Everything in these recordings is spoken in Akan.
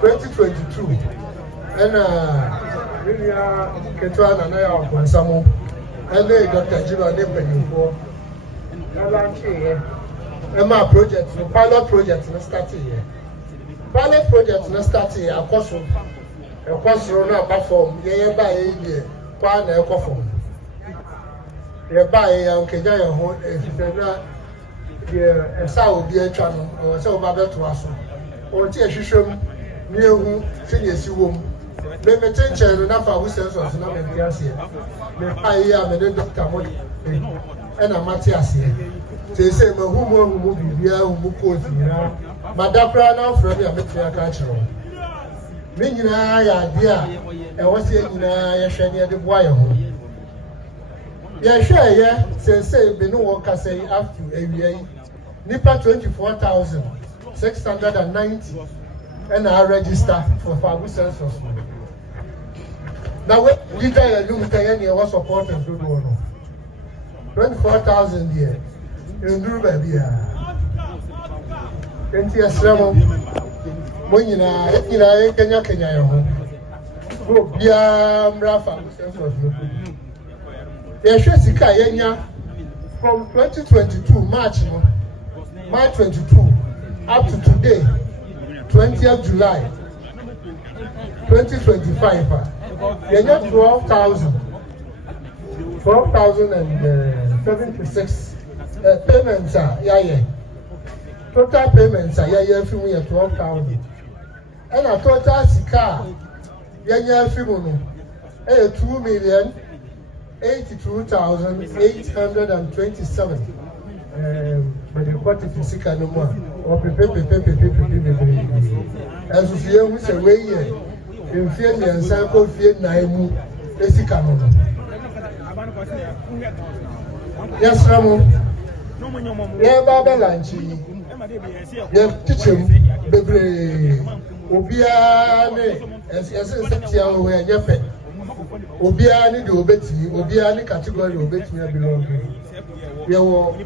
2022 and Ketuan and I are on some and Dr. Jima Nimpany for my project, pilot project in starting here. Pilot project in starting here, of course, run platform, yeah, by a year, one air coffin. Yeah, by a Kenya home, a sow be a channel or so about to us. Or Tiashum, near whom Phineas you womb. Maybe attention enough for ourselves or not in the Asia. I am a doctor and a Matthias here. They say, who will be here who calls me now. Madapra now from your material culture. Meaning, I idea, and what's the Yashania the wire home. Yeah, sure, yeah, say, be no one can say after a year. Nipa 24,690 and I register for Fabu census. Now, what did I do with any of our supporters? 24,000 here. In Rubabia. 20 years, when you know, Kenya, go beyond Rafa census. Yes, Yenya from 2022 March 22 up to today, 20th July 2025. Yenya 12,076 payments are total payments are 12,000 and a total sika Yenya 2,082,827. But the quarter to sick no more. Or pepe. As if you was away here, in fear and sample fear Naimu, Essicano. Yes, Ramon. Yeah, Baba Lanchi. Yeah, teaching, baby. Obiane, as a young way, Yape. Obiani the obeti, Obiani category obeti me belong to. Your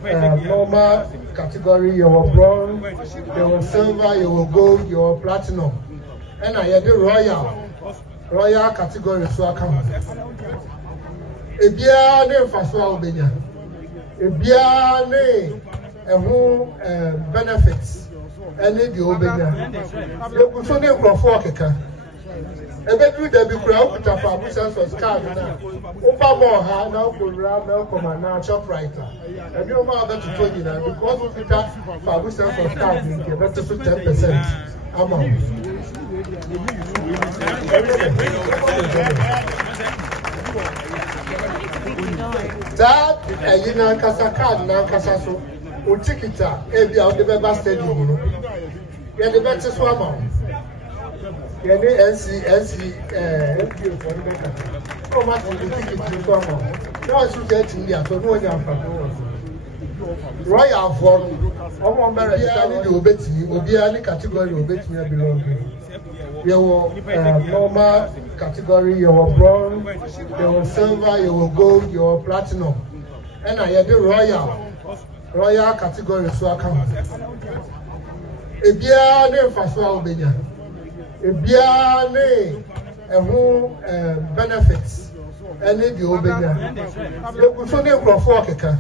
normal category, your bronze, your silver, your gold, your platinum. And I had the royal category so I come. Ebiani faswa obenya. Ebiani who benefits and the obenya. You could so name for keka. Every day we crowd with a Fabu census card now. Opa more now could run Malcolm and now shop writer. And you know that to 20 now because we got Fabu census card in the better to 10% amount. That you know Casa card now Casaso or Chiquita, every out the Beba Stadium. Yeah, the better swammer. Yeah, NC for the better. So much for the ticket to come. Now it's getting there, so no one Royal for one marriage, will be any category will bet me belong to. Your normal category, your bronze, your silver, your gold, your platinum. And I had the royal category so I come. Ebia ne faswa obenya. Ebia ne who benefits any the obenya. You could so name for keka.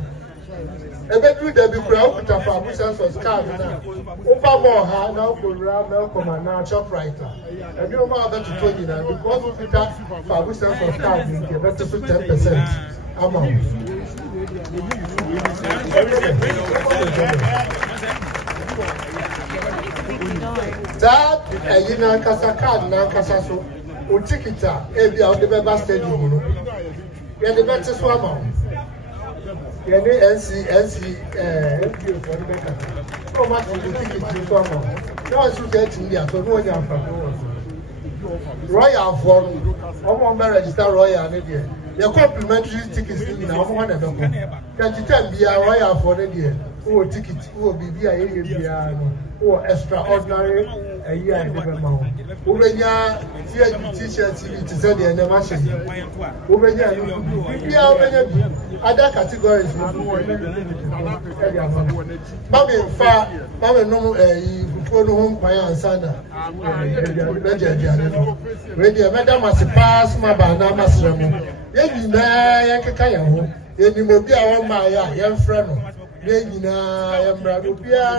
Every day we crowd with a Fabu census card now. Opa more now could run Malcolm and now shop writer. And you know that to 20 now because we got Fabu census card in the better to 10% amount. That you know Casa card now Casaso or Chiquita, every out the Beba Stadium. Yeah, the better swammer. Yeah, NC for the better. So much for the ticket to come. Now it's getting there, so no one Royal for one register Royal. Your complimentary tickets in our one and can you tell me a Royal for the year? Or ticket, or be or extraordinary a year and never more. Ubenya, t-shirts, to send the animation. Ubenya, other categories. Mammy, far, Mammy, no, for no home by Ansana. Radio Madame was a pass my banana sermon. Then you know, Yakaya, then you will be our my young friend. Then you know, I am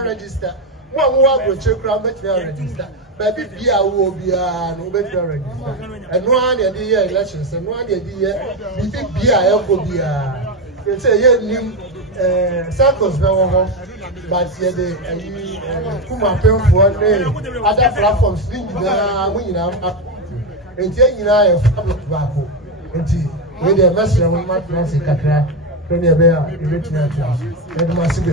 register. One walk will check around register. Baby, will be no better register. And one of the year elections, and one of the year, be a it's a new circles now, but the Kuma pay for other platforms. We now, and you know, public back. When the master will not know the Kakra, Tony Bear, the rich natural, and massive.